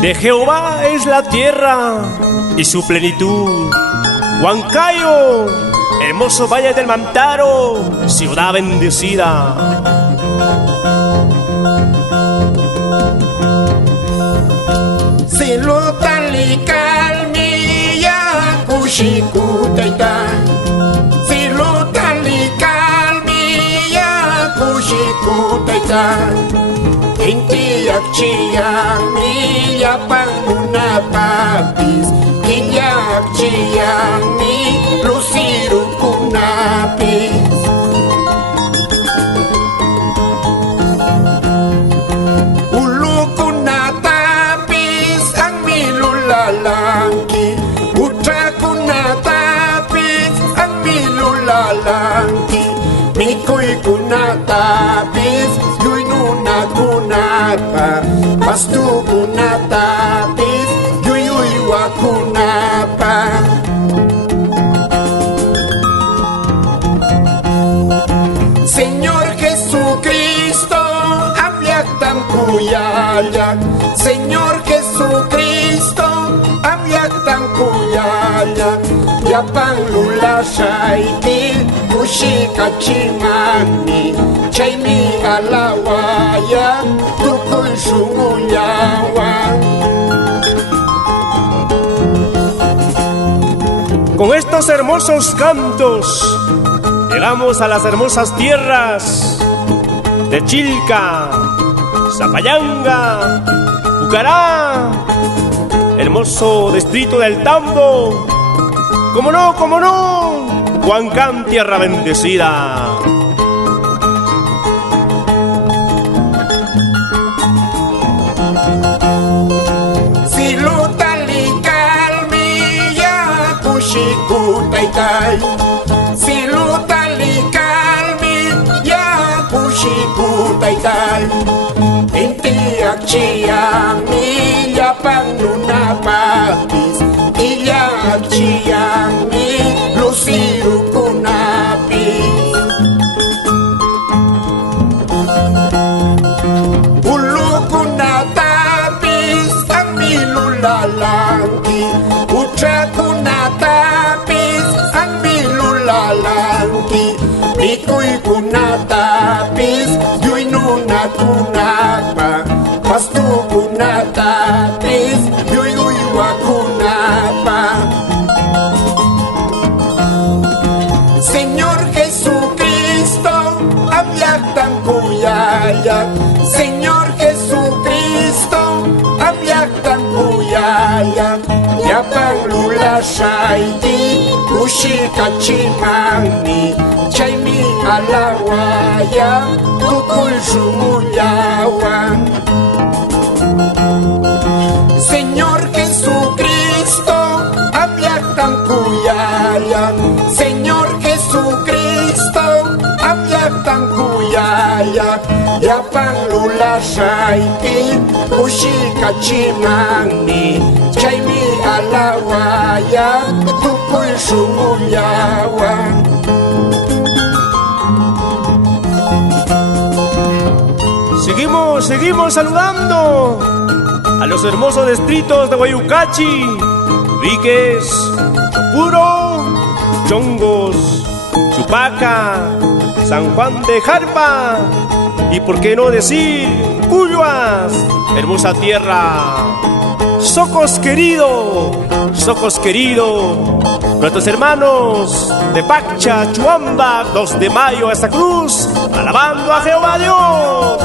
De Jehová es la tierra y su plenitud. Huancayo, hermoso valle del Mantaro, ciudad bendecida. Silutalikalmiya kushikutaita. Silutalikalmiya kushikutaita. Intiyak chiyang miya pangunapapis. Inyak chiyang mi lusiru kunapis. Ulu kunatapis ang milulalangki. Utra kunatapis ang milulalangki. Mikoy kunatapis yuy nuna kunapa. Pastu kunatapis yuy wa kunapa. Señor Jesucristo, amyak tangkuyayak. Señor Jesucristo, amyak tangkuyayak. Yapang lulashaiti, kushika chimani. Chaymi alawaya, tukul shumuyawan. Con estos hermosos cantos llegamos a las hermosas tierras de Chilca, Zapayanga, Pucará, hermoso distrito del Tambo. ¡Cómo no! Huancán, tierra bendecida. Kushikutaitai. Silutalikalmiya kushikutaitai. Intiyak chiyang miya pangunapapis. Iyak chiyang mi lusiru kunapis. Ulu kunatapis ang milulalangki. Utra kunatapis ang milulalangki. Mikoy kunatapis yuy nuna kunapa. Pastu kunatapis yuy wa kunapa. Señor Jesucristo, amyak tangkuyayak. Señor Jesucristo, amyak tangkuyayak. Yapang lulashaiti, kushika chimani. Chaymi alawaya, tukul shumuyawan. Señor Jesucristo, amyak tangkuyayak. Señor Jesucristo, amyak tangkuyayak. Yapang lulashaiti, kushika chimani. Chaymi alawaya, tukul shumuyawan. Seguimos saludando a los hermosos distritos de Guayucachi, Víquez, Chopuro, Chongos, Chupaca, San Juan de Jarpa y por qué no decir Cuyuas, hermosa tierra. Socos querido, nuestros hermanos de Pacha, Chuamba, 2 de Mayo, hasta Cruz, alabando a Jehová Dios.